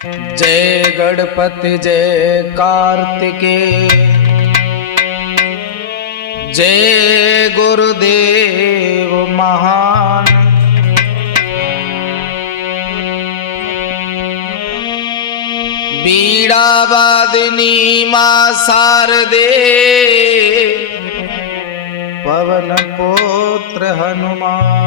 जय गणपति जय कार्तिकेय, जय गुरुदेव महान। बीड़ा वादिनी मां शारदे, पवन पुत्र हनुमान।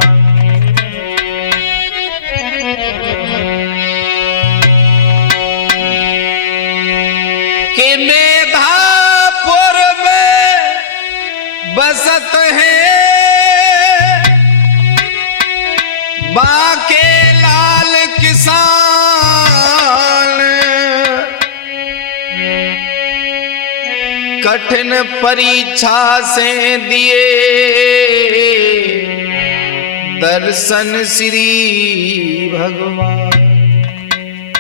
कि मेधापुर में बसत है बाके लाल किसान। कठिन परीक्षा से दिए दर्शन श्री भगवान।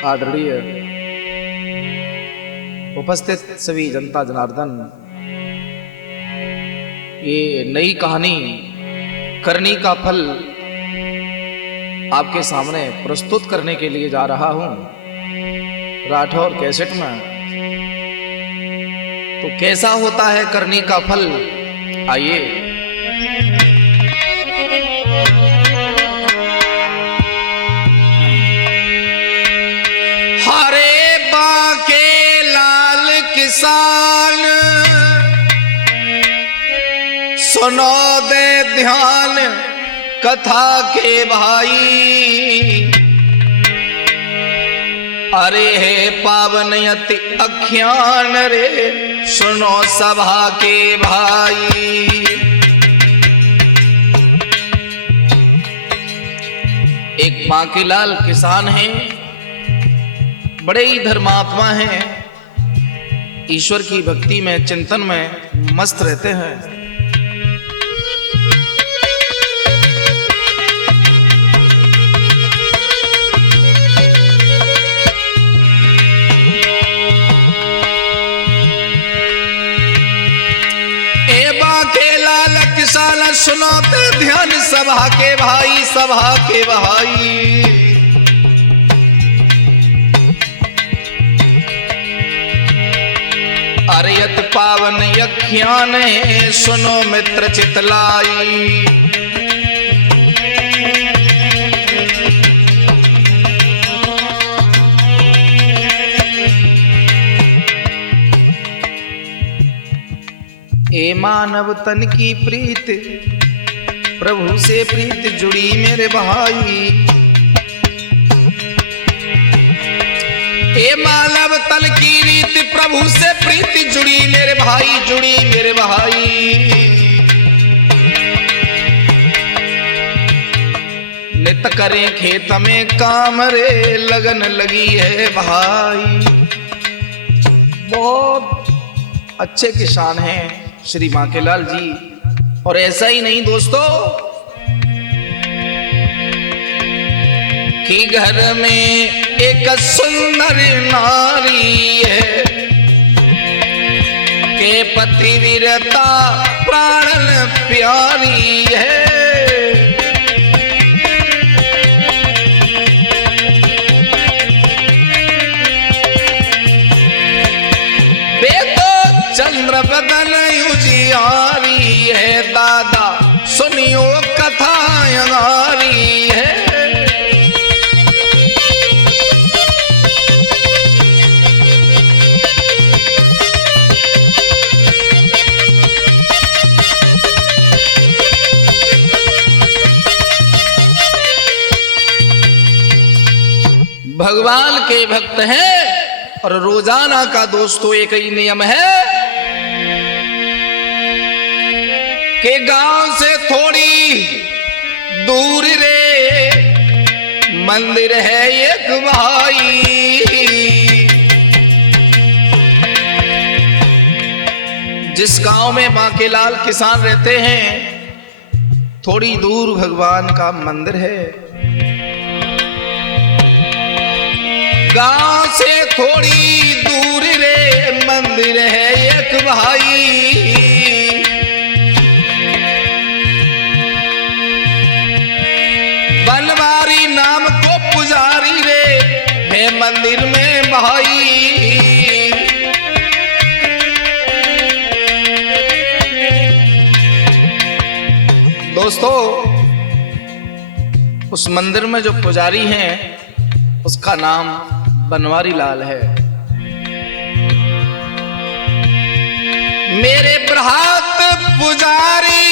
आदरणीय उपस्थित सभी जनता जनार्दन, ये नई कहानी करनी का फल आपके सामने प्रस्तुत करने के लिए जा रहा हूं राठौर कैसेट में। तो कैसा होता है करनी का फल, आइए। हरे बाके लाल किसान, सुनो दे ध्यान कथा के भाई। अरे हे पावन अति अख्यान रे, सुनो सभा के भाई। एक बांकेलाल किसान हैं, बड़े ही धर्मात्मा हैं, ईश्वर की भक्ति में चिंतन में मस्त रहते हैं। किसान सुनो ते ध्यान सभा के भाई, सभा के भाई। अरियत पावन यज्ञान सुनो मित्र चितलाई। ए मानव तन की प्रीत, प्रभु से प्रीत जुड़ी मेरे भाई। ए मानव तन की रीत, प्रभु से प्रीत जुड़ी मेरे भाई, जुड़ी मेरे भाई। नित करें खेत में काम रे, लगन लगी है भाई। बहुत अच्छे किसान हैं श्री बांकेलाल जी। और ऐसा ही नहीं दोस्तों कि घर में एक सुंदर नारी है, के पति वीरता प्राणन प्यारी है। चंद्र बदन उजियारी है, दादा सुनियो कथा हमारी है। भगवान के भक्त हैं और रोजाना का दोस्तों एक ही नियम है कि गांव से थोड़ी दूर रे मंदिर है एक भाई। जिस गांव में बांकेलाल किसान रहते हैं, थोड़ी दूर भगवान का मंदिर है। गांव से थोड़ी दूर रे मंदिर है एक भाई। बनवारी नाम को पुजारी रे है है मंदिर में भाई। दोस्तों, उस मंदिर में जो पुजारी हैं उसका नाम बनवारी लाल है। मेरे बृहत पुजारी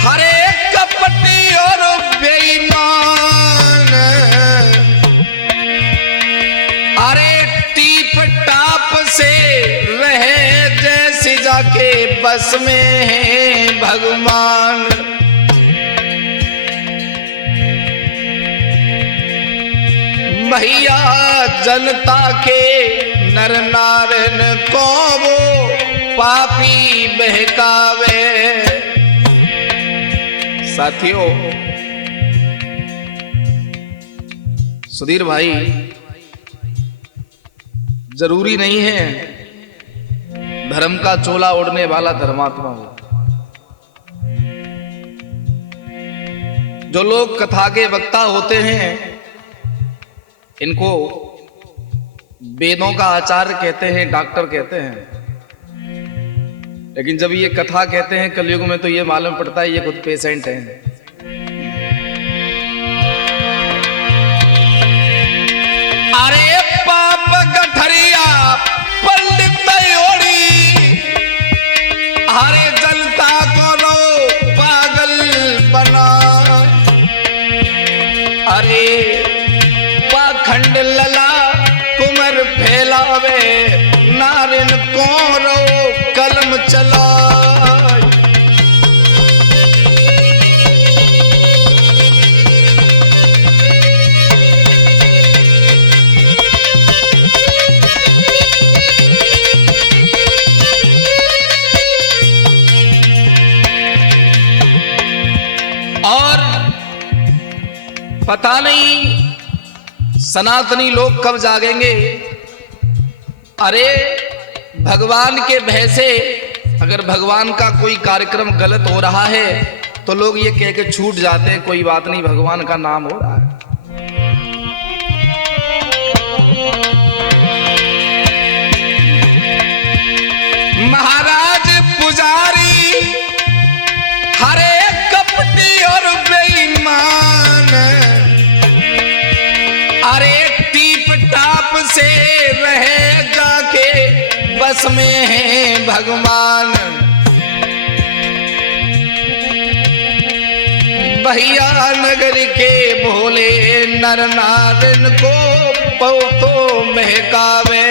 हरे कपटी और बेईमान, अरे टीप टाप से रहे जैसे जाके बस में है भगवान। भैया जनता के नर नारन को वो पापी बहकावे। साथियों, सुधीर भाई, जरूरी नहीं है धर्म का चोला ओढ़ने वाला धर्मात्मा हो। जो लोग कथा के वक्ता होते हैं इनको वेदों का आचार्य कहते हैं, डॉक्टर कहते हैं, लेकिन जब ये कथा कहते हैं कलयुग में तो ये मालूम पड़ता है ये खुद पेशेंट हैं। अरे पाप गठरिया पंडित ओड़ी, हरे जनता को लो पागल बना। अरे पाखंड लला कुमर फैलावे, नारिन को रो कलम चला। और पता नहीं सनातनी लोग कब जागेंगे। अरे भगवान के भय से अगर भगवान का कोई कार्यक्रम गलत हो rहा है तो लोग ये कह के छूट जाते हैं, कोई बात नहीं, भगवान का नाम हो रहा है। महाराज पुजारी हरे कपटी और बेईमान, अरे टीप टाप से रहे जाके बस में है भगवान। भैया नगर के भोले नर नारन को पौतो महकावे,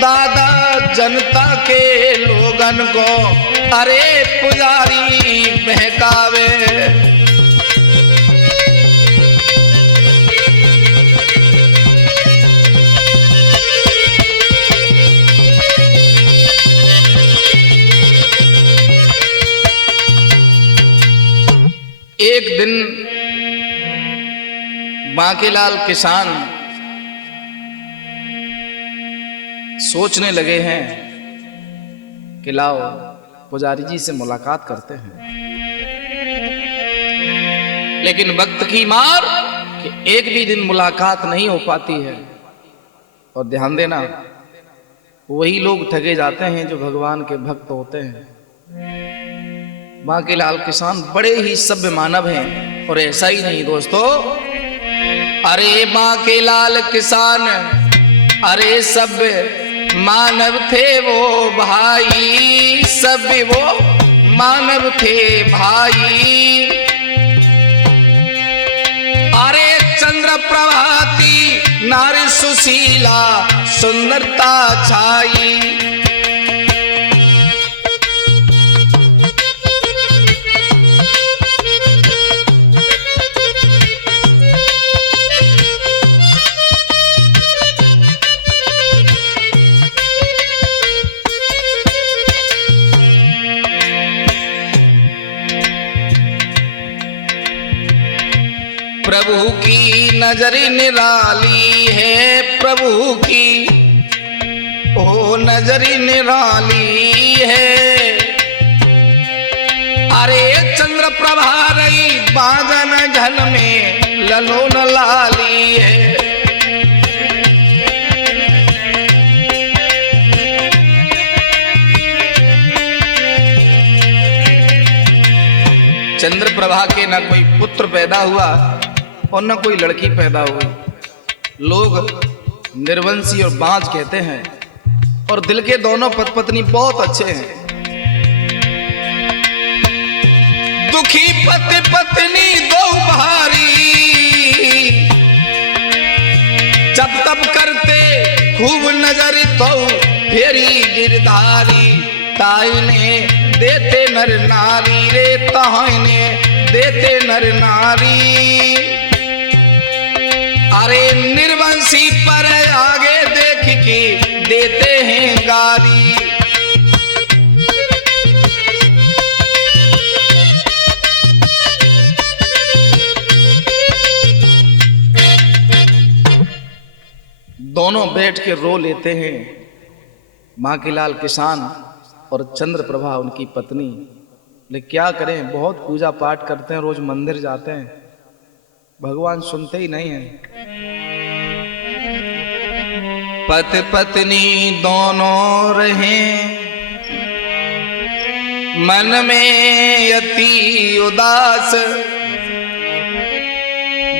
दादा जनता के लोगन को अरे पुजारी महकावे। एक दिन बांकेलाल किसान सोचने लगे हैं कि लाओ पुजारी जी से मुलाकात करते हैं, लेकिन वक्त की मार कि एक भी दिन मुलाकात नहीं हो पाती है। और ध्यान देना, वही लोग ठगे जाते हैं जो भगवान के भक्त होते हैं। बांकेलाल किसान बड़े ही सभ्य मानव हैं, और ऐसा ही नहीं दोस्तों, अरे बांकेलाल किसान अरे सभ्य मानव थे वो भाई, सभ्य वो मानव थे भाई। अरे चंद्र प्रभाती नारी सुशीला सुंदरता छाई। प्रभु की नजर निराली है, प्रभु की ओ नजर निराली है। अरे चंद्र प्रभा रही बाजन झल में ललोन लाली है। चंद्र प्रभा के न कोई पुत्र पैदा हुआ और न कोई लड़की पैदा हुई। लोग निर्वंशी और बांझ कहते हैं और दिल के दोनों पत्नी बहुत अच्छे हैं। दुखी पति पत्नी दो भारी जब तब करते खूब नजर तो फेरी गिरधारी ताईने देते नर नारी रे ताईने देते नर नारी। अरे निर्वंशी पर आगे देख के देते हैं गारी। दोनों बैठ के रो लेते हैं, माँ के लाल किसान और चंद्र प्रभा उनकी पत्नी। लेकिन क्या करें, बहुत पूजा पाठ करते हैं, रोज मंदिर जाते हैं, भगवान सुनते ही नहीं हैं। पति पत्नी दोनों रहे मन में अति उदास,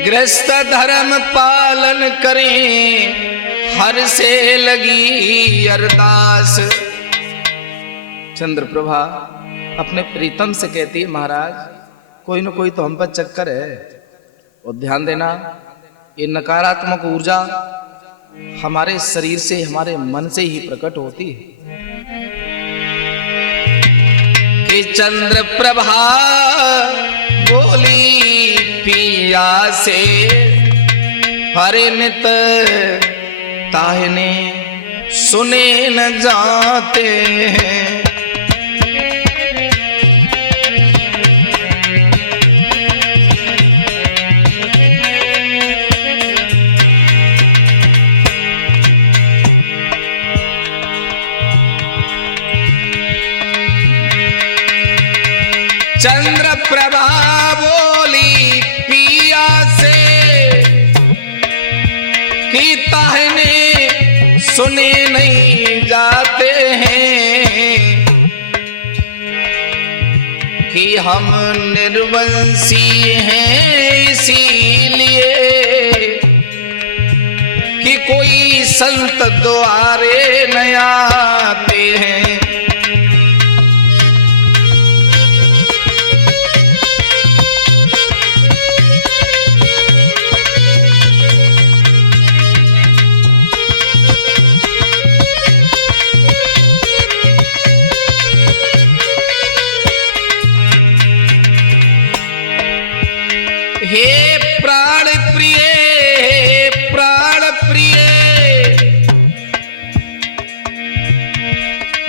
गृहस्थ धर्म पालन करें हर से लगी अरदास। चंद्र प्रभा अपने प्रीतम से कहती है, महाराज कोई न कोई तो हम पर चक्कर है, और ध्यान देना ये नकारात्मक ऊर्जा हमारे शरीर से हमारे मन से ही प्रकट होती है। कि चंद्र प्रभा बोली पिया से हरे नित ताहने सुने न जाते हैं। चंद्र प्रभा बोली पिया से कि ताहने सुने नहीं जाते हैं। कि हम निर्वंशी हैं इसीलिए कि कोई संत द्वारे न आते हैं। हे प्राण प्रिय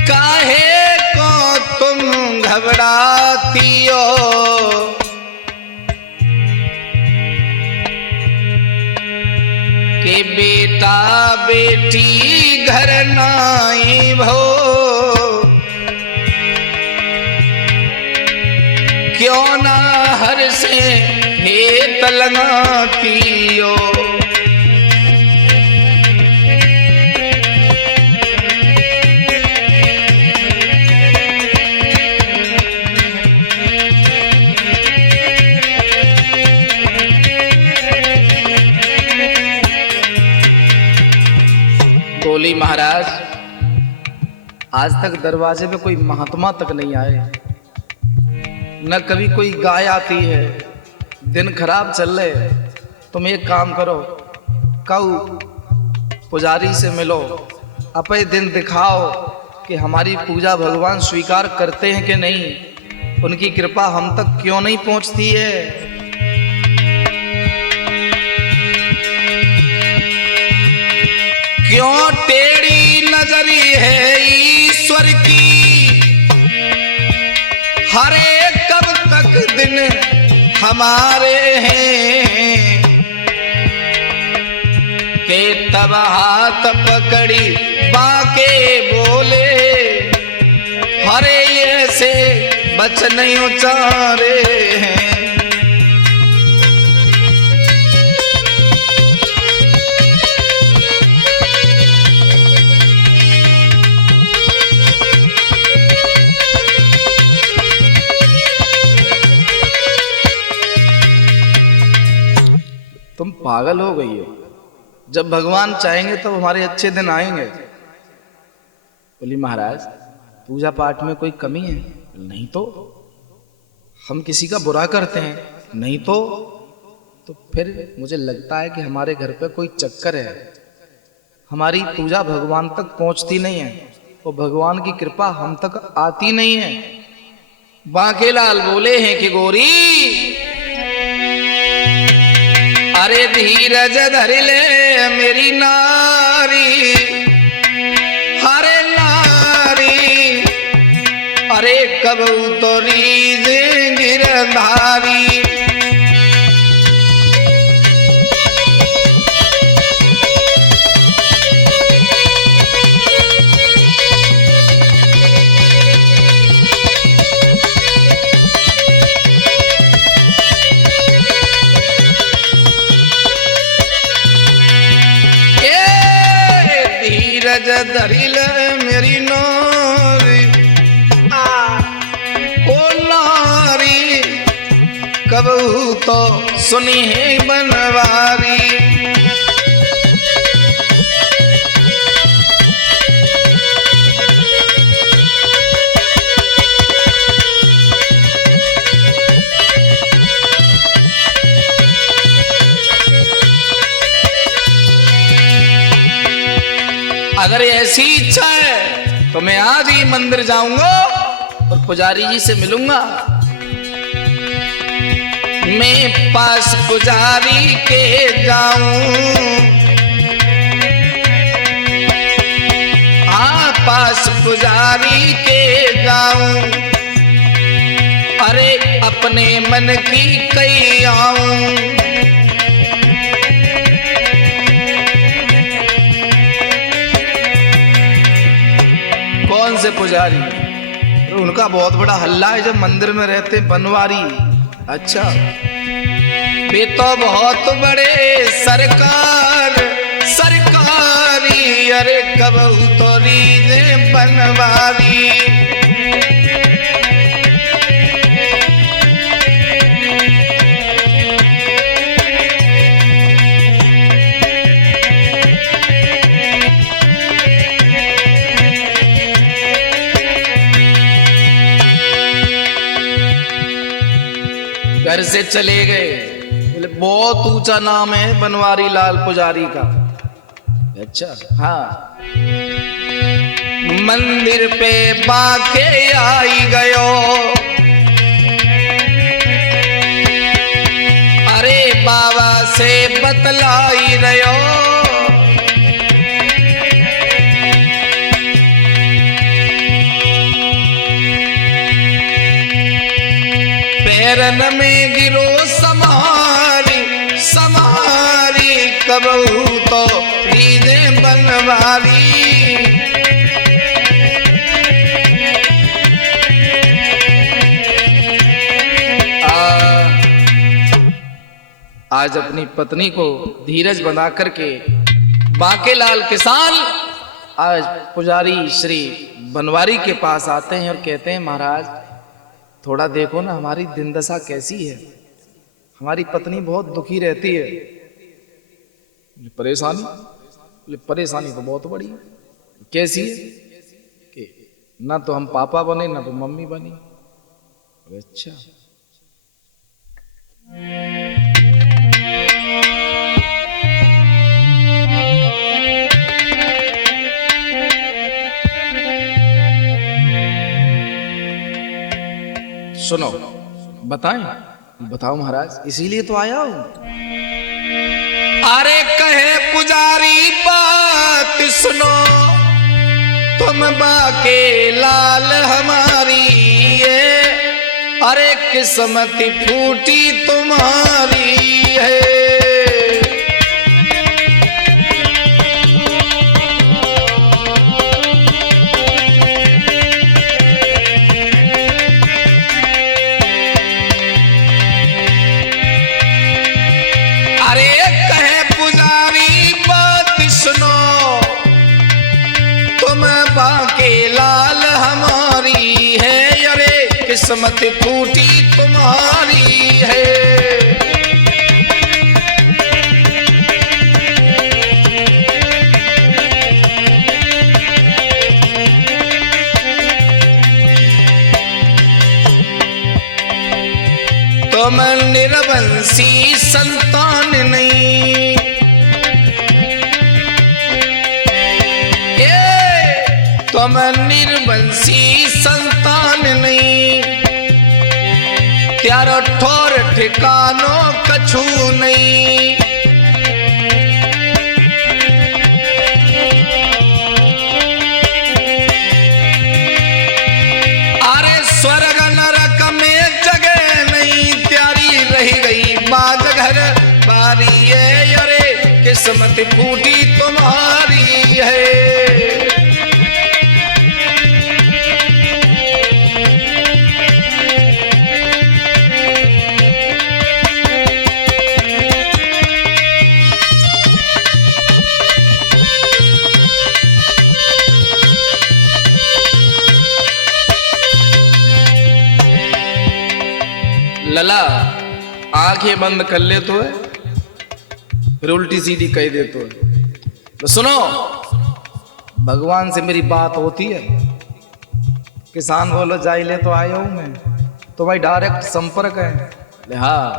काहे को तुम घबराती हो। कि बेटा बेटी घर नाई भो, क्यों ना हर से हेत लगाती हो। बोली महाराज आज तक दरवाजे पे कोई महात्मा तक नहीं आए, न कभी कोई गाय आती है। दिन खराब चल रहे, तुम एक काम करो, कऊ पुजारी से मिलो, अपने दिन दिखाओ कि हमारी पूजा भगवान स्वीकार करते हैं कि नहीं, उनकी कृपा हम तक क्यों नहीं पहुंचती है। क्यों टेढ़ी नजरी है ईश्वर की, हरे कब तक दिन हमारे हैं। के तब हाथ पकड़ी बाके बोले, हरे ऐसे वचन उचारे हैं। तुम पागल हो गई हो, जब भगवान चाहेंगे तब तो हमारे अच्छे दिन आएंगे। बोली महाराज पूजा पाठ में कोई कमी है? नहीं तो। हम किसी का बुरा करते हैं? नहीं तो। तो फिर मुझे लगता है कि हमारे घर पे कोई चक्कर है, हमारी पूजा भगवान तक पहुंचती नहीं है और भगवान की कृपा हम तक आती नहीं है। बांकेलाल बोले हैं कि गोरी अरे धीरज धर ले मेरी नारी, हरे नारी अरे कब उतरी गिरधारी। धीरज धरिल मेरी नारी, ओ नारी कबहू तो सुनी है बनवारी। अगर ऐसी इच्छा है तो मैं आज ही मंदिर जाऊंगा और पुजारी जी से मिलूंगा। मैं पास पुजारी के जाऊं, हाँ पास पुजारी के जाऊं, अरे अपने मन की कही आऊं। कौन से पुजारी? तो उनका बहुत बड़ा हल्ला है जब मंदिर में रहते बनवारी। अच्छा वे तो बहुत बड़े सरकारी अरे कब उतरी बनवारी। घर से चले गए, बोले बहुत ऊंचा नाम है बनवारी लाल पुजारी का। अच्छा हाँ। मंदिर पे बाके आई गयो, अरे बाबा से बतलाई रहो, पैरन में गिरो समारी कबहू तो रीजे बनवारी। आज अपनी पत्नी को धीरज बना करके बांकेलाल किसान आज पुजारी श्री बनवारी के पास आते हैं और कहते हैं महाराज थोड़ा देखो ना हमारी दिन दशा कैसी है, हमारी पत्नी बहुत दुखी रहती है। परेशानी? परेशानी तो बहुत बड़ी है। कैसी है? कि ना तो हम पापा बने ना तो मम्मी बनी। अच्छा सुनो, बताएं? बताओ महाराज, इसीलिए तो आया हूं। अरे कहे पुजारी बात सुनो, तुम बाके लाल हमारी है, अरे किस्मत फूटी तुम्हारी है। किस्मत फूटी तुम्हारी है। तुम निर्वंशी संतान नहीं, तुम निर्वंशी संतान नहीं, त्यारो ठोर ठिकानो कछु नहीं। अरे स्वर्ग नरक में जगह नहीं, त्यारी रही गई बाज घर बारी है। अरे किस्मत फूटी तुम्हारी है। लला आंखें बंद कर ले तो है, फिर उल्टी सीधी कह दे तो है। तो सुनो, भगवान से मेरी बात होती है। किसान बोलो जाई ले तो आया हूं मैं, तो भाई डायरेक्ट संपर्क है। हाँ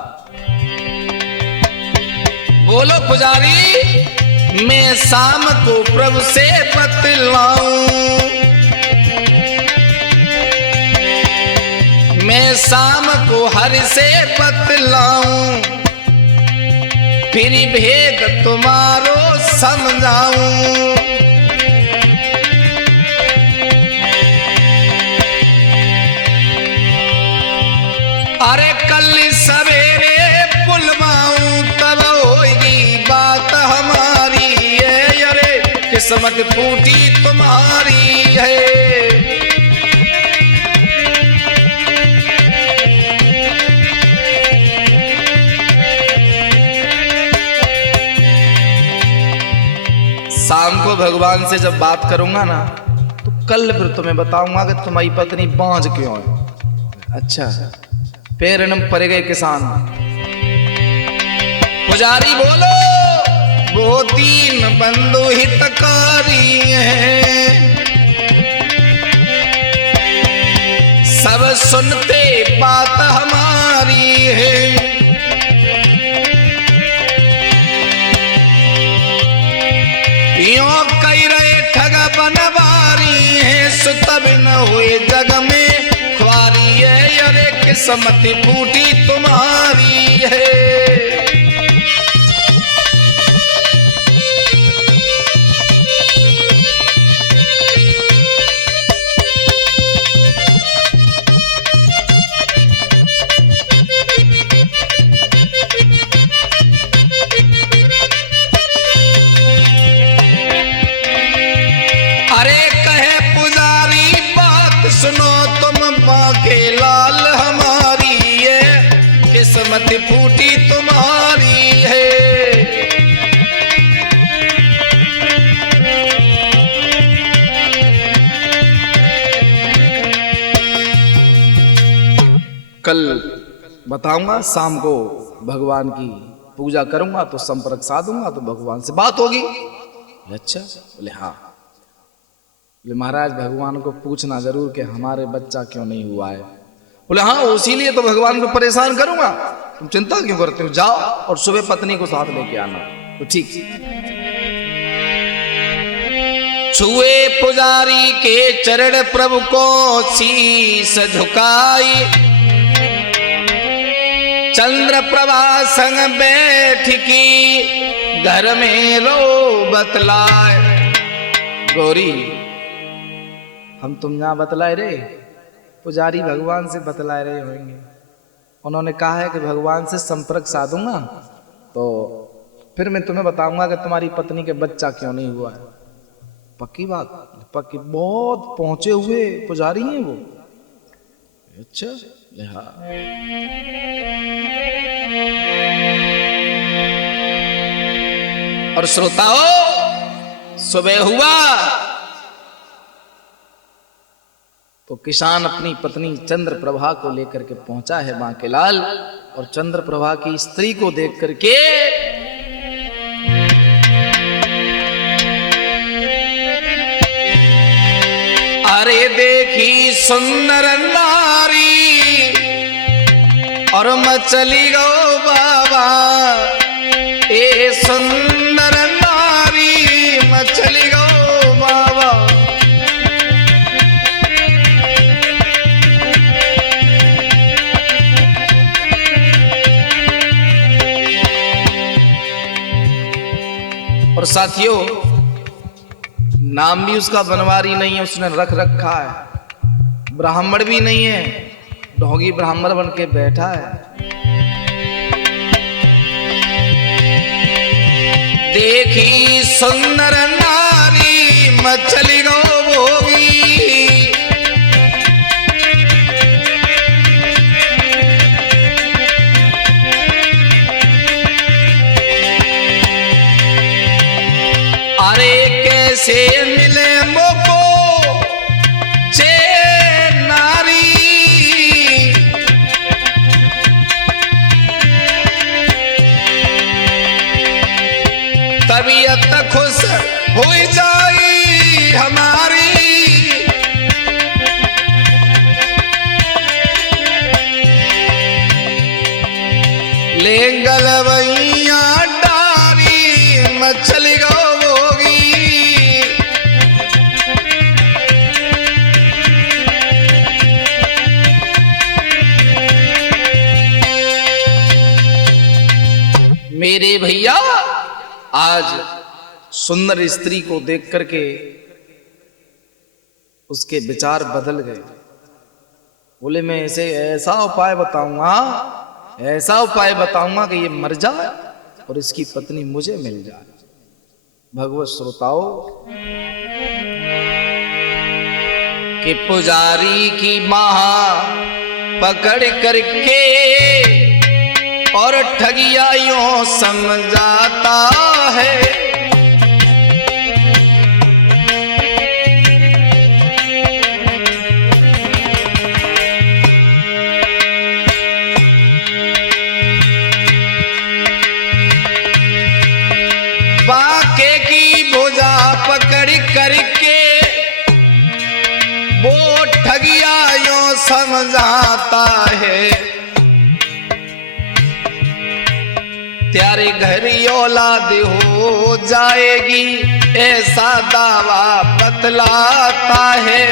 बोलो पुजारी, मैं शाम को प्रभु से बतलाऊं, मैं शाम को हरि से बतलाऊं, फिर भेद तुम्हारो समझाऊं। अरे कल सवेरे बुलवाऊं, तब होगी बात हमारी है। अरे किस्मत फूटी तुम्हारी है। शाम को भगवान से जब बात करूंगा ना, तो कल फिर तुम्हें बताऊंगा कि तुम्हारी पत्नी बांझ क्यों है। अच्छा, पेरनम पड़ गए किसान। पुजारी बोलो, वो तीन बंधु हितकारी हैं, सब सुनते बात हमारी है। यों कई रहे ठग बनवारी है, सुतब न हुए जग में ख्वारी है। अरे किस्मत फूटी तुम्हारी है। सुनो तुम बाके लाल हमारी है, किस्मत फूटी तुम्हारी है। कल बताऊंगा, शाम को भगवान की पूजा करूंगा तो संपर्क साधूंगा, तो भगवान से बात होगी। अच्छा, बोले हाँ। बोले महाराज भगवान को पूछना जरूर कि हमारे बच्चा क्यों नहीं हुआ है। बोले हाँ, इसीलिए तो भगवान को परेशान करूंगा, तुम चिंता क्यों करते हो, जाओ और सुबह पत्नी को साथ लेके आना। तो ठीक। छुए पुजारी के चरण प्रभु को शीस झुकाई, चंद्र प्रभा संग बैठकी घर में रो बतलाए। गौरी हम तुम यहाँ बतलाए रे, पुजारी भगवान से बतलाए रहे होंगे। उन्होंने कहा है कि भगवान से संपर्क साधूंगा तो फिर मैं तुम्हें बताऊंगा कि तुम्हारी पत्नी के बच्चा क्यों नहीं हुआ है। पक्की बात? पक्की। बहुत पहुंचे हुए पुजारी हैं वो। अच्छा हाँ। और श्रोताओ, सुबह हुआ, तो किसान अपनी पत्नी चंद्रप्रभा को लेकर के पहुंचा है बांकेलाल, और चंद्रप्रभा की स्त्री को देख करके अरे देखी सुंदर नारी और मचली गो बाबा, ए सुंदर नारी मचली गो बाबा। और साथियों, नाम भी उसका बनवारी नहीं है, उसने रख रखा है। ब्राह्मण भी नहीं है, ढोंगी ब्राह्मण बन के बैठा है। देखी सुंदर नारी मचली गो भोगी, अरे कैसे मिले मोको चे नारी, तबीयत खुश हो जाई हमारी। ले गलवैया डारी मछली गो मेरे भैया। आज सुंदर स्त्री को देख करके उसके विचार बदल गए। बोले मैं इसे ऐसा उपाय बताऊंगा, ऐसा उपाय बताऊंगा कि ये मर जाए और इसकी पत्नी मुझे मिल जाए। भगवत श्रोताओं, कि पुजारी की मां पकड़ करके और ठगिया यूं समझाता है, बाके की भुजा पकड़ करके वो ठगिया यूं समझाता है, त्यारे घर औलाद हो जाएगी ऐसा दावा बतलाता है।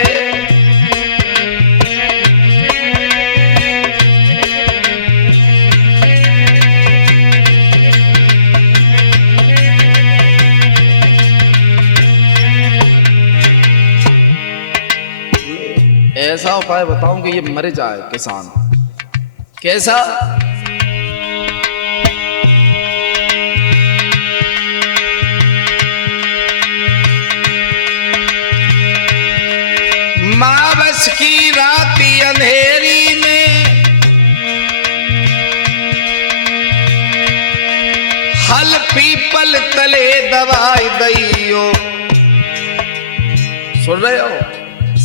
ऐसा उपाय बताऊं कि ये मर जाए किसान। कैसा? मावस की राती अंधेरी में हल पीपल तले दवाई दइयो। सुन रहे हो?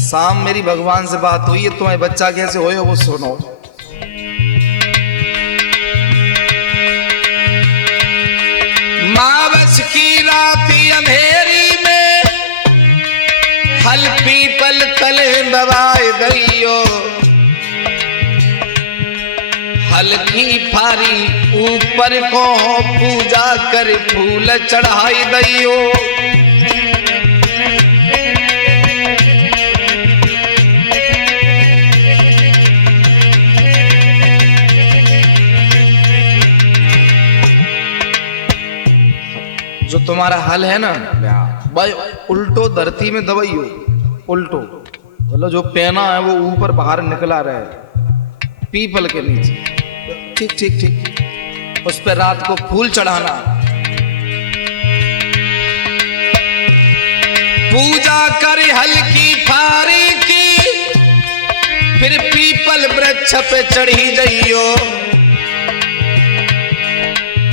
शाम मेरी भगवान से बात हुई है, तुम्हारे बच्चा कैसे होए वो सुनो। मावस की राती अंधेरी में हल पीपल तले दवाई दइयो, हल्की फारी ऊपर को पूजा कर फूल चढ़ाई दइयो। जो तुम्हारा हल है ना भाई, उल्टो धरती में दबाइयो, उल्टो मतलब जो पहना है वो ऊपर बाहर निकला रहे पीपल के नीचे। ठीक ठीक ठीक। उस पर रात को फूल चढ़ाना, पूजा कर हल्की फारी की, फिर पीपल वृक्ष पे चढ़ी जाइयो।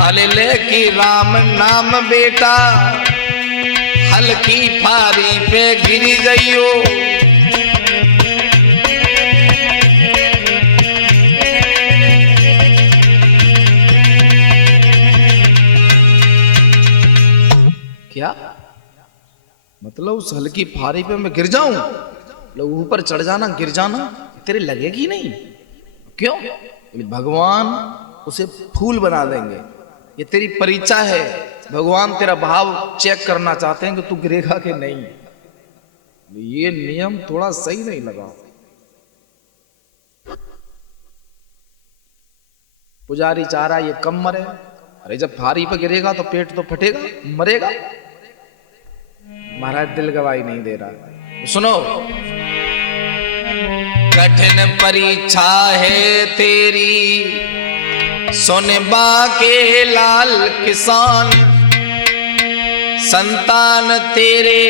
अले लेकी राम नाम बेटा हल्की फारी पे गिरी जाइयो। मतलब उस हल्की फारी पे मैं गिर जाऊं, लोग ऊपर चढ़ जाना, गिर जाना, तेरे लगेगी नहीं? क्यों? भगवान उसे फूल बना देंगे। ये तेरी परीक्षा है, भगवान तेरा भाव चेक करना चाहते हैं कि तू गिरेगा कि नहीं। ये नियम थोड़ा सही नहीं लगा। पुजारी चाह रहा ये कम मरे। अरे जब फारी पे गिरेगा तो पेट तो फटेगा, मरेगा। महाराज दिल गवाही नहीं दे रहा। सुनो, कठिन परीक्षा है तेरी, सुन बाके लाल किसान, संतान तेरे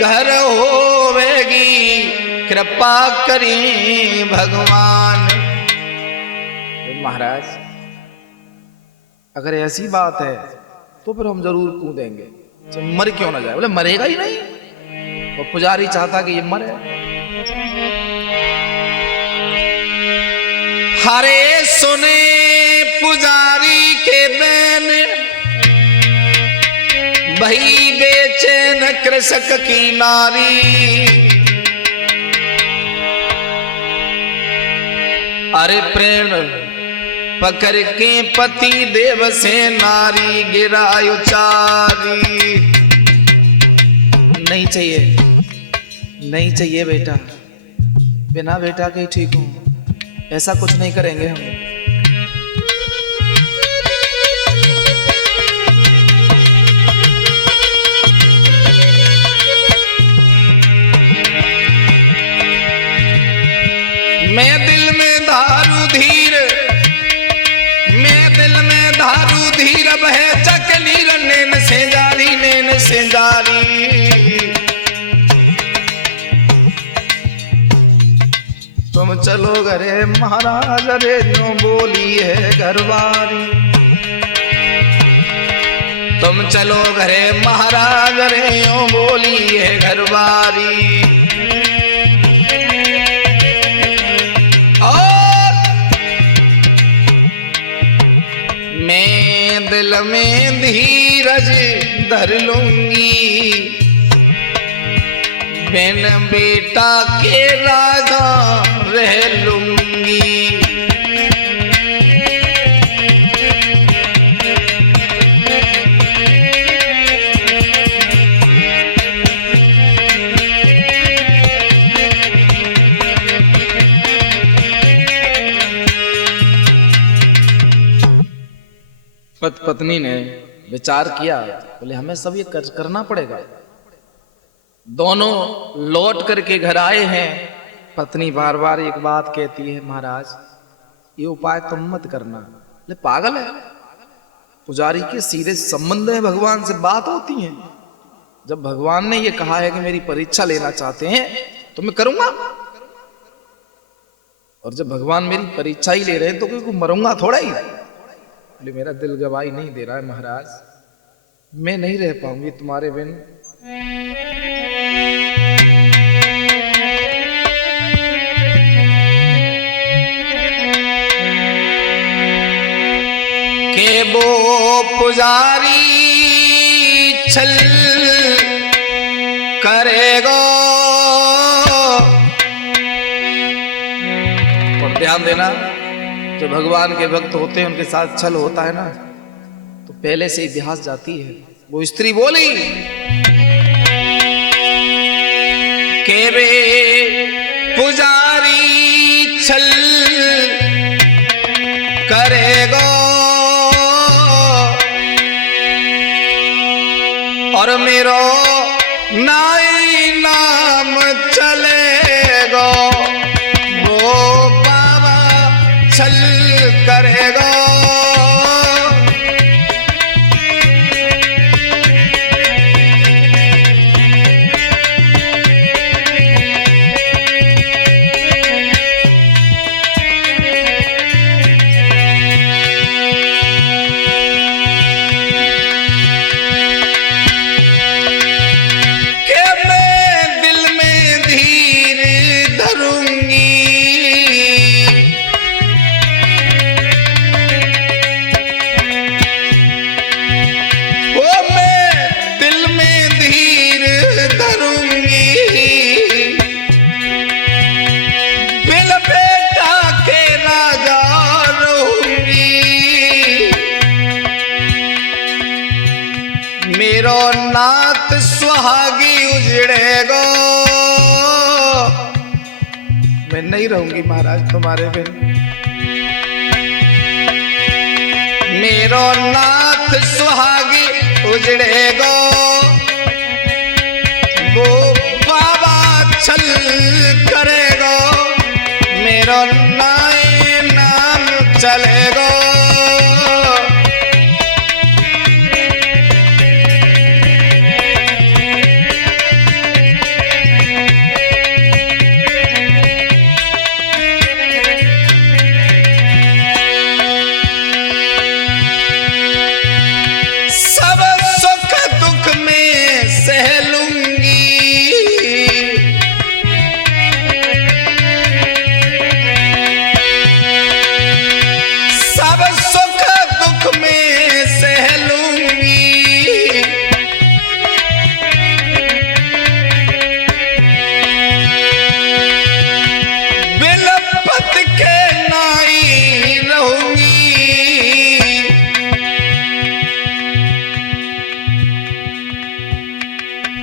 घर होवेगी, कृपा करें भगवान। महाराज अगर ऐसी बात है तो फिर हम जरूर कूदेंगे, तो मर क्यों ना जाए? बोले मरेगा ही नहीं। और पुजारी चाहता कि ये मरे। हरे सुने पुजारी के बैन, भई बेचैन कृषक की नारी। अरे प्रेम पकड़ के पति देव से नारी गिरा उचारी। नहीं चाहिए, नहीं चाहिए बेटा, बिना बेटा के ही ठीक हूं, ऐसा कुछ नहीं करेंगे हम। मैं दिल में धारू धीर, मैं दिल में धारू धीर, बहे चकली नैन से जारी, नैन से जारी। तुम चलो घरे महाराज, रे जो बोली है घरवारी। तुम चलो घरे महाराज, रे जो बोली है घरवारी। मैं दिल में धीरज धर लूंगी, बिन बेटा के राजा रह लूंगी। पत्नी ने विचार किया, बोले हमें सब ये करना पड़ेगा। दोनों लौट करके घर आए हैं। पत्नी बार बार एक बात कहती है, महाराज ये उपाय तुम मत करना। बोले पागल है, पुजारी के सीधे संबंध है, भगवान से बात होती है। जब भगवान ने ये कहा है कि मेरी परीक्षा लेना चाहते हैं तो मैं करूंगा, और जब भगवान मेरी परीक्षा ही ले रहे हैं तो क्यों मरूंगा थोड़ा ही। बोले मेरा दिल गवाही नहीं दे रहा है महाराज, मैं नहीं रह पाऊंगी तुम्हारे बिन। के वो पुजारी छल करेगा। और ध्यान देना, जो भगवान के भक्त होते हैं उनके साथ छल होता है ना, तो पहले से इतिहास जाती है। वो स्त्री बोली के वे पुजारी छल करेगा, और मेरो नाई नाम चलेगा। वो बाबा छल करेगा। उजड़ेगो। मैं नहीं रहूंगी महाराज तुम्हारे बिन। मेरो नाथ सुहागी उजड़ेगो, वो बाबा छल करेगो, मेरो नाई नाम चलेगो।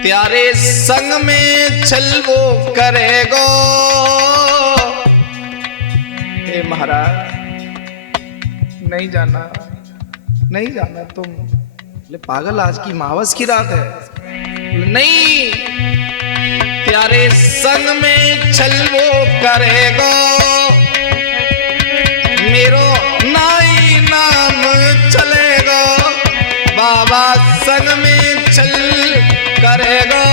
प्यारे संग में छल वो करेगो। हे महाराज नहीं जाना, नहीं जाना तुम। ले पागल, आज की मावस की रात है। नहीं, प्यारे संग में छल वो करेगो, मेरो नाई नाम चलेगो, बाबा संग में छल करेगा।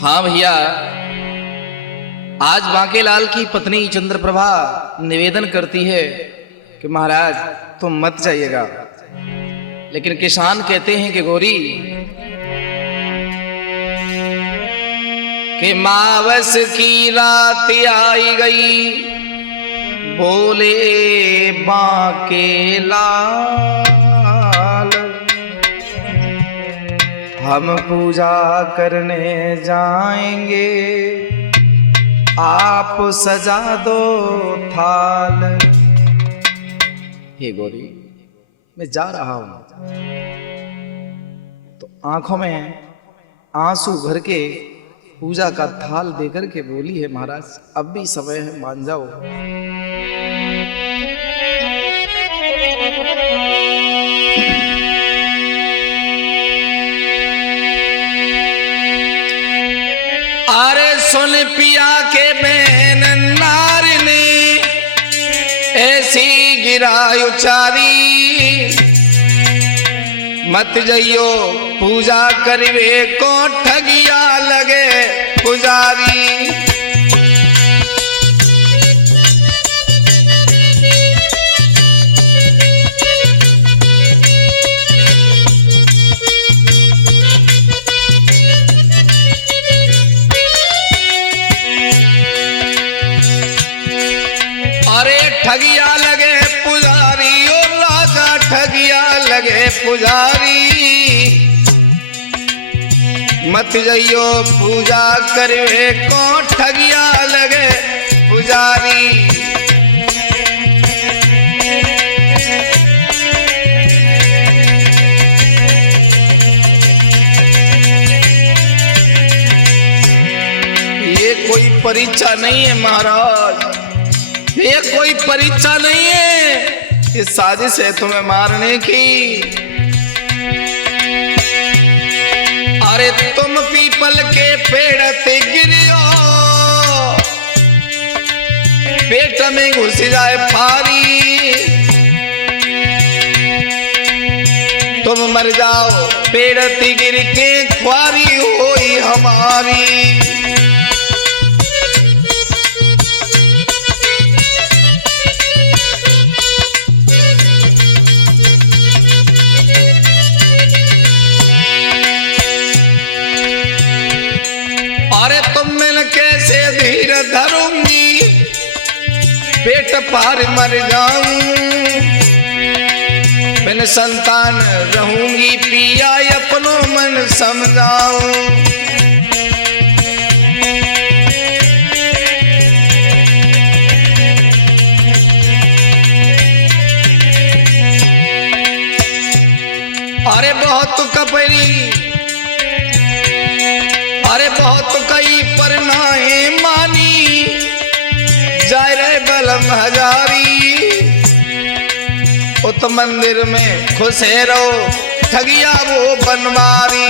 हाँ भैया, आज बांकेलाल की पत्नी चंद्रप्रभा निवेदन करती है कि महाराज तुम मत जाइएगा, लेकिन किसान कहते हैं कि गौरी कि मावस की रात आई गई, बोले बांकेलाल हम पूजा करने जाएंगे, आप सजा दो थाल। हे गौरी, मैं जा रहा हूं। तो आंखों में आंसू भर के पूजा का थाल देकर के बोली है, महाराज अब भी समय है, मान जाओ। अरे सुन पिया के बहन नारी ने ऐसी गिरा उचारी, मत जइयो पूजा करवे को ठगिया लगे पुजारी। अरे ठगिया लगे पुजारी, ओ राजा ठगिया लगे पुजारी, मत जइयो पूजा करवे को ठगिया लगे पुजारी। ये कोई परीक्षा नहीं है महाराज, ये कोई परीक्षा नहीं है, ये साजिश है तुम्हें मारने की। अरे तुम पीपल के पेड़ पे गिरियो, पेट में घुस जाए फारी, तुम मर जाओ पेड़ पे गिर के, ख्वारी होई हमारी। अरे तुम मैं कैसे धीर धरूंगी, पेट पार मर जाऊं, मैंने संतान रहूंगी पिया अपनो मन समझाऊं। अरे बहुत कपरी, अरे बहुत कई पर नाए मानी, जाय रे बलम हजारी। उत मंदिर में खुशे रहो, ठगिया वो बनवारी।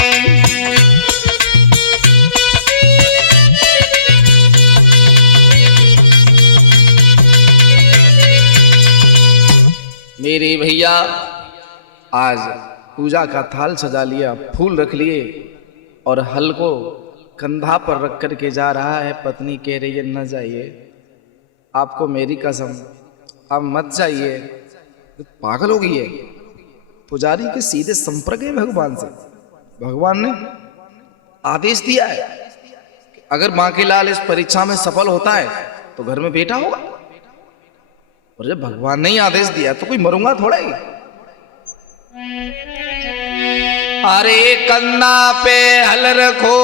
मेरे भैया आज पूजा का थाल सजा लिया, फूल रख लिए और हल को कंधा पर रख कर के जा रहा है। पत्नी कह रही है न जाइए, आपको मेरी कसम, आप मत जाइए। पागल हो गई है। पुजारी के सीधे संपर्क है भगवान से। भगवान ने आदेश दिया है कि अगर बांकेलाल इस परीक्षा में सफल होता है तो घर में बेटा होगा, और जब भगवान ने ही आदेश दिया तो कोई मरूंगा थोड़ा ही। अरे कंधा पे हल रखो,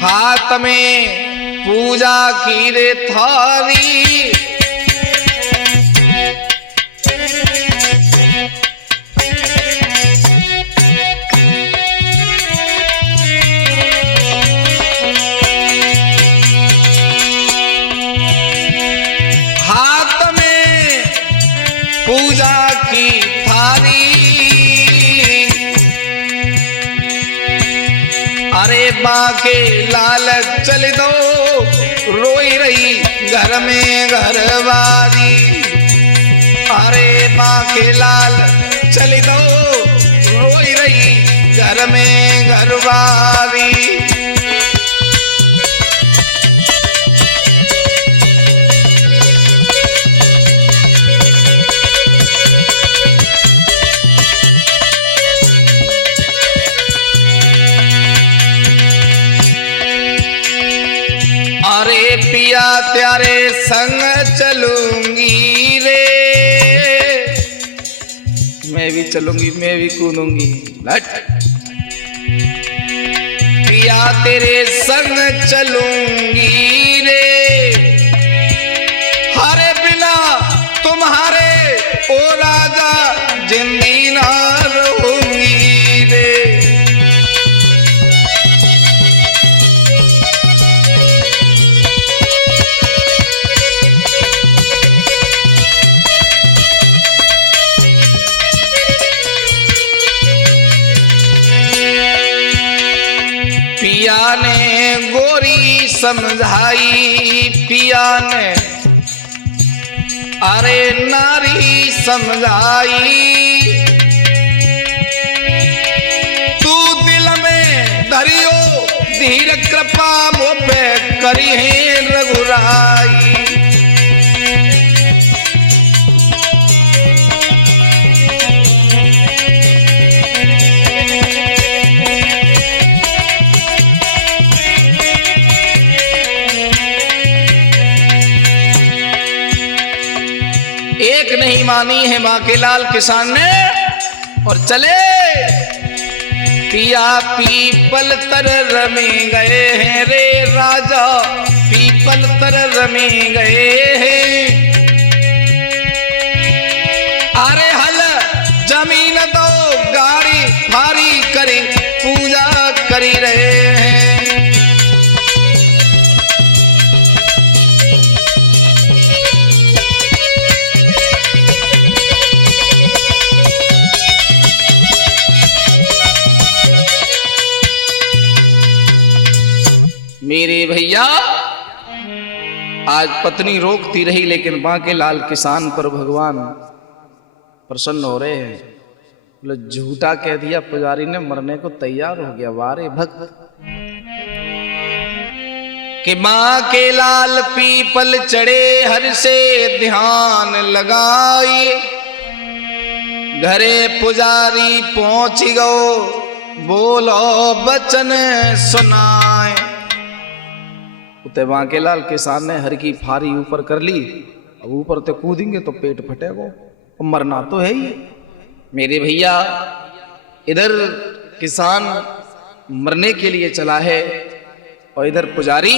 हाथ में पूजा की रे थारी। पूजा की थारी, अरे बांकेलाल चल दो, रोई रही घर में घरवारी। अरे बांकेलाल चल दो, रोई रही घर में घरवारी। अरे पिया तेरे संग चलूंगी रे, मैं भी चलूंगी, मैं भी कूदूंगी। लट पिया तेरे संग चलूंगी रे, हरे बिना तुम्हारे ओ राजा जिंदगी ना रहूंगी रे। पिया ने गोरी समझाई, पिया ने अरे नारी समझाई। तू दिल में धरियो धीर कृपा वो पे करी है रघुराई। एक नहीं मानी है बांकेलाल किसान ने और चले। पिया पीपल तर रमे गए हैं रे राजा, पीपल तर रमे गए हैं। अरे हल जमीन दो गाड़ी भारी करे, पूजा करी रहे हैं। मेरे भैया आज पत्नी रोकती रही, लेकिन बांकेलाल किसान पर भगवान प्रसन्न हो रहे हैं। बोले झूठा कह दिया, पुजारी ने मरने को तैयार हो गया। वारे भक्त कि बांकेलाल पीपल चढ़े, हर से ध्यान लगाई। घरे पुजारी पहुंच गो, बोलो बचन सुनाए। उते बांकेलाल किसान ने हर की फारी ऊपर कर ली। अब ऊपर तो कूदेंगे तो पेट फटेगा, और मरना तो है ही। मेरे भैया इधर किसान मरने के लिए चला है और इधर पुजारी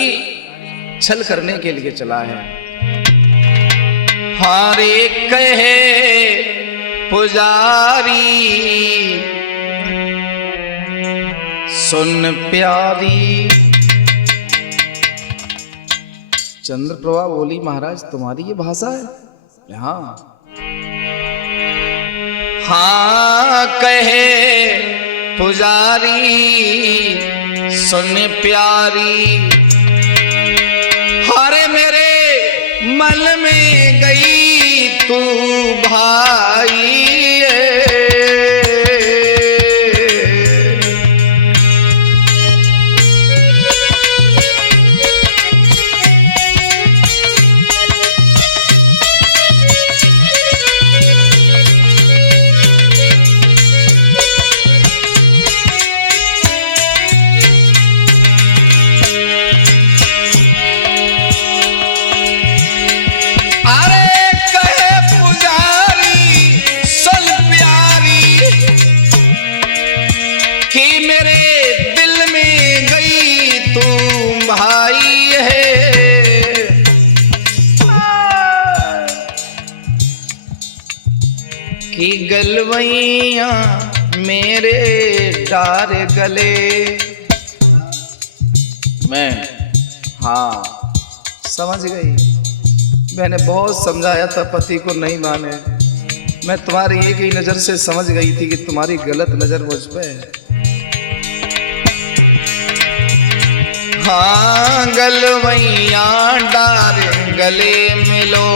छल करने के लिए चला है। हारे कहे पुजारी सुन प्यारी। चंद्रप्रभा बोली महाराज तुम्हारी ये भाषा है? हाँ कहे पुजारी सुन प्यारी, हरे मेरे मन में गई तू भाई। कि गलवैया मेरे डार गले मैं। हाँ समझ गई, मैंने बहुत समझाया था पति को नहीं माने। मैं तुम्हारी एक ही नजर से समझ गई थी कि तुम्हारी गलत नजर मुझ पे है। हाँ गलवैया डार गले मिलो,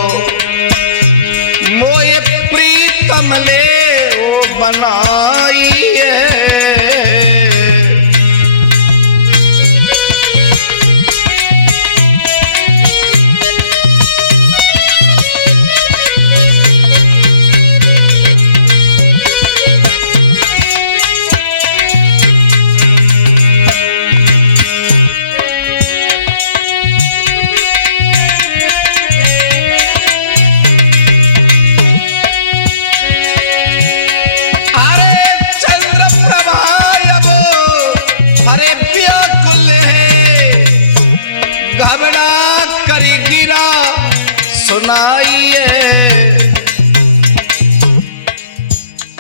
मोए प्रीतम ले वो बनाई है। घबरा कर गिरा सुनाइए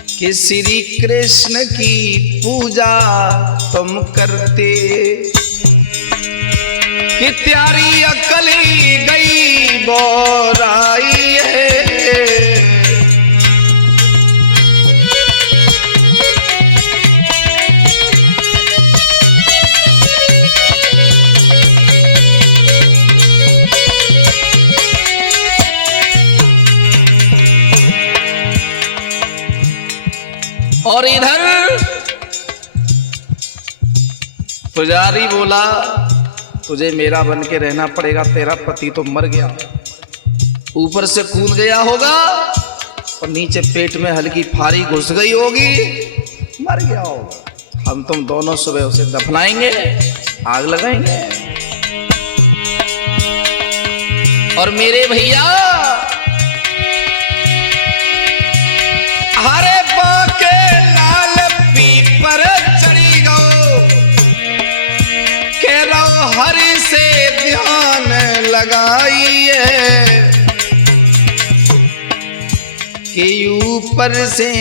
कि श्री कृष्ण की पूजा तुम करते, कि त्यारी अकल गई बोराई है। और इधर पुजारी बोला तुझे मेरा बन के रहना पड़ेगा, तेरा पति तो मर गया, ऊपर से कूद गया होगा और नीचे पेट में हल्की फारी घुस गई होगी, मर गया होगा। हम तुम दोनों सुबह उसे दफनाएंगे, आग लगाएंगे। और मेरे भैया हरे बाके लाल पीपर चढ़ी गो, कह रहा हरि से ध्यान लगाइए कि ऊपर से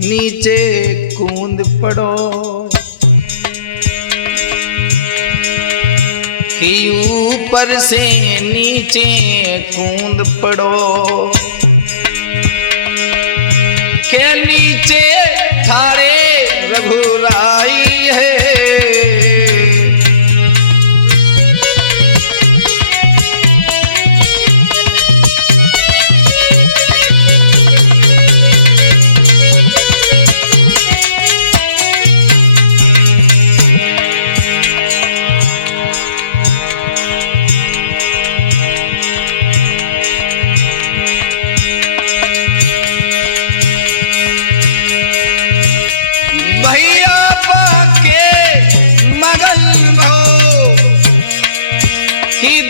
नीचे कूद पड़ो, कि ऊपर से नीचे कूद पड़ो, के नीचे थारे रघुराई है।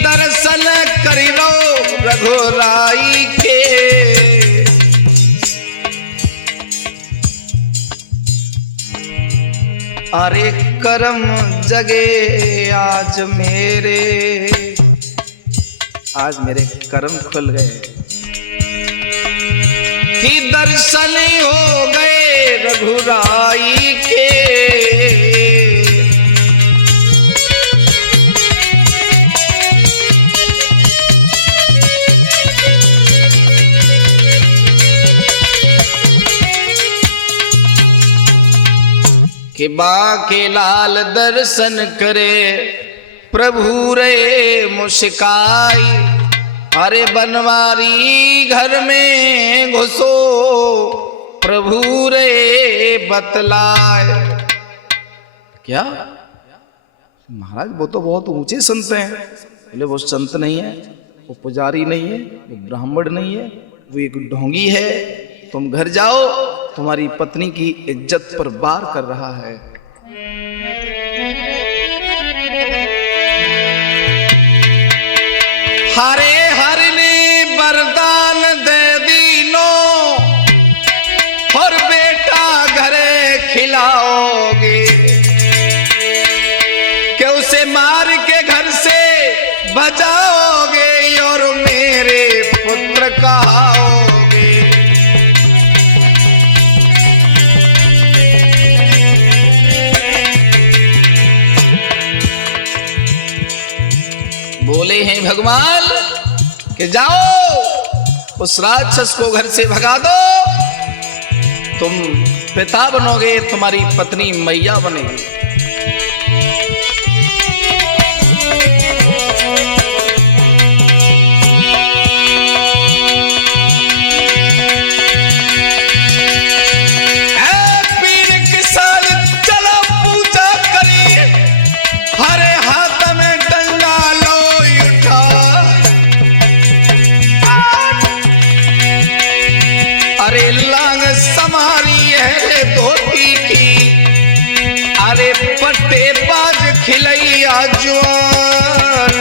दर्शन करिलो रघुराई के, अरे करम जगे आज मेरे, आज मेरे कर्म खुल गए। कि दर्शन हो गए रघुराई के। कि बाके लाल दर्शन करे प्रभु रे मुस्काई। अरे बनवारी घर में घुसो प्रभु रे बतलाए। क्या महाराज वो तो बहुत ऊंचे संत हैं। बोले वो संत नहीं है, वो पुजारी नहीं है, वो ब्राह्मण नहीं है, वो एक ढोंगी है। तुम घर जाओ, तुम्हारी पत्नी की इज्जत पर वार कर रहा है। हरे हर ने वरदान दे दीनो और बेटा घरे खिलाओगे। कि उसे मार के घर से बचाओगे और मेरे पुत्र कहाओगे। बोले हैं भगवान कि जाओ उस राक्षस को घर से भगा दो। तुम पिता बनोगे, तुम्हारी पत्नी मैया बनेगी। अरे पट्टे बाज खिलैया ज्वार।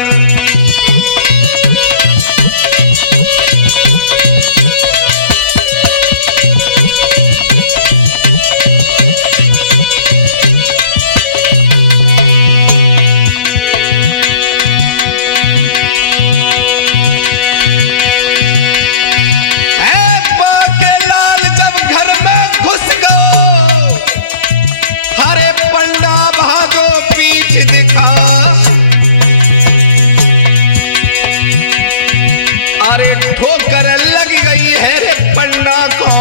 अरे ठोकर लग गई है रे पंडा को।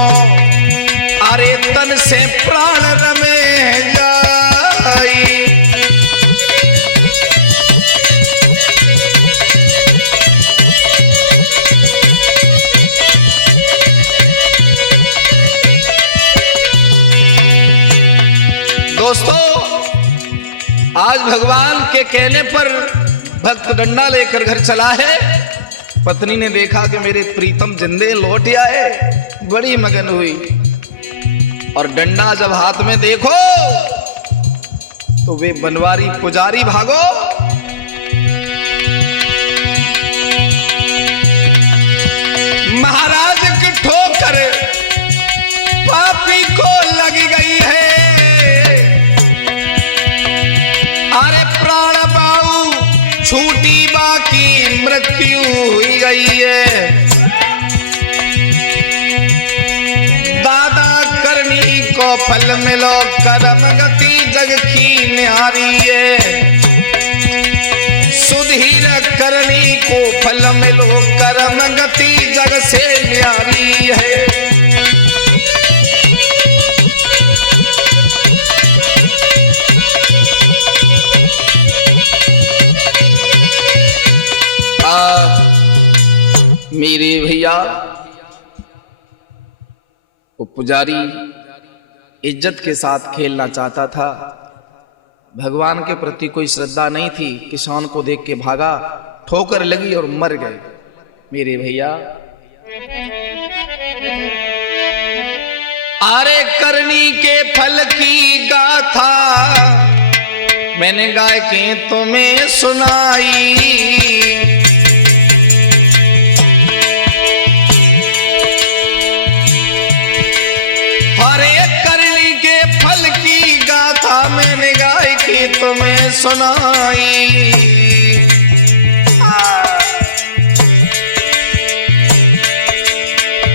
अरे तन से प्राण रमे जाई। दोस्तों, आज भगवान के कहने पर भक्त डंडा लेकर घर चला है। पत्नी ने देखा कि मेरे प्रीतम जिंदे लौट आए, बड़ी मगन हुई। और डंडा जब हाथ में देखो तो वे बनवारी पुजारी भागो। महाराज की ठोकर पापी को लग गई है। अरे प्राण बाऊ छूटी, बाकी मृत्यु हुई गई है। दादा करनी को फल मिलो, कर्म गति जग की न्यारी है। सुधीर करनी को फल मिलो, कर्म गति जग से न्यारी है। मेरे भैया, वो पुजारी इज्जत के साथ खेलना चाहता था। भगवान के प्रति कोई श्रद्धा नहीं थी। किसान को देख के भागा, ठोकर लगी और मर गए। मेरे भैया, अरे करनी के फल की गाथा मैंने गाय के तुम्हें सुनाई। मैंने गाय की तुम्हें सुनाई।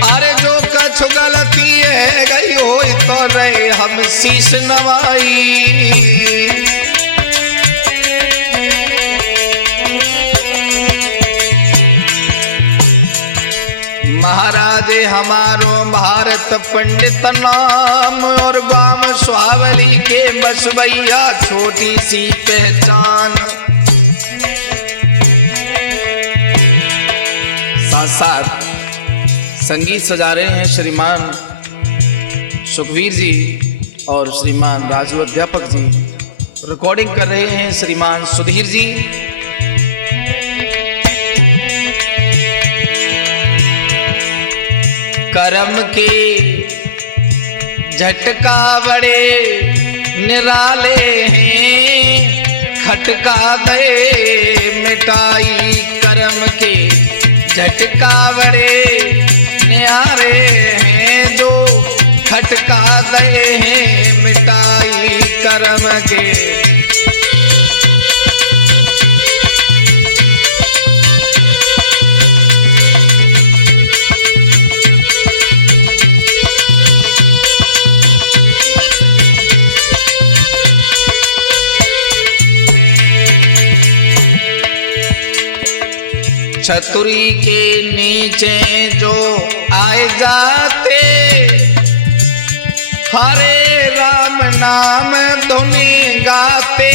अरे जो कछु रहे हम शीश नवाई। महाराज हमारो भारत पंडित नाम और गाम सुहावली के बसवैया छोटी सी पहचान। साथ साथ संगीत सजा रहे हैं श्रीमान सुखवीर जी और श्रीमान राजू अध्यापक जी। रिकॉर्डिंग कर रहे हैं श्रीमान सुधीर जी। कर्म के झटका बड़े निराले हैं, खटका दे मिटाई। कर्म के झटका बड़े न्यारे हैं, जो खटका दे हैं मिटाई कर्म के। छतुरी के नीचे जो आए जाते, हरे राम नाम धुनी गाते।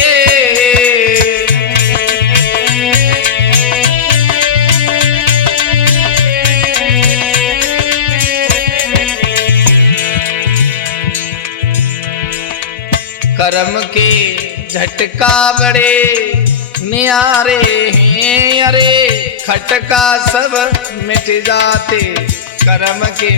कर्म के झटका बड़े न्यारे हैं, अरे खटका सब मिट जाते कर्म के।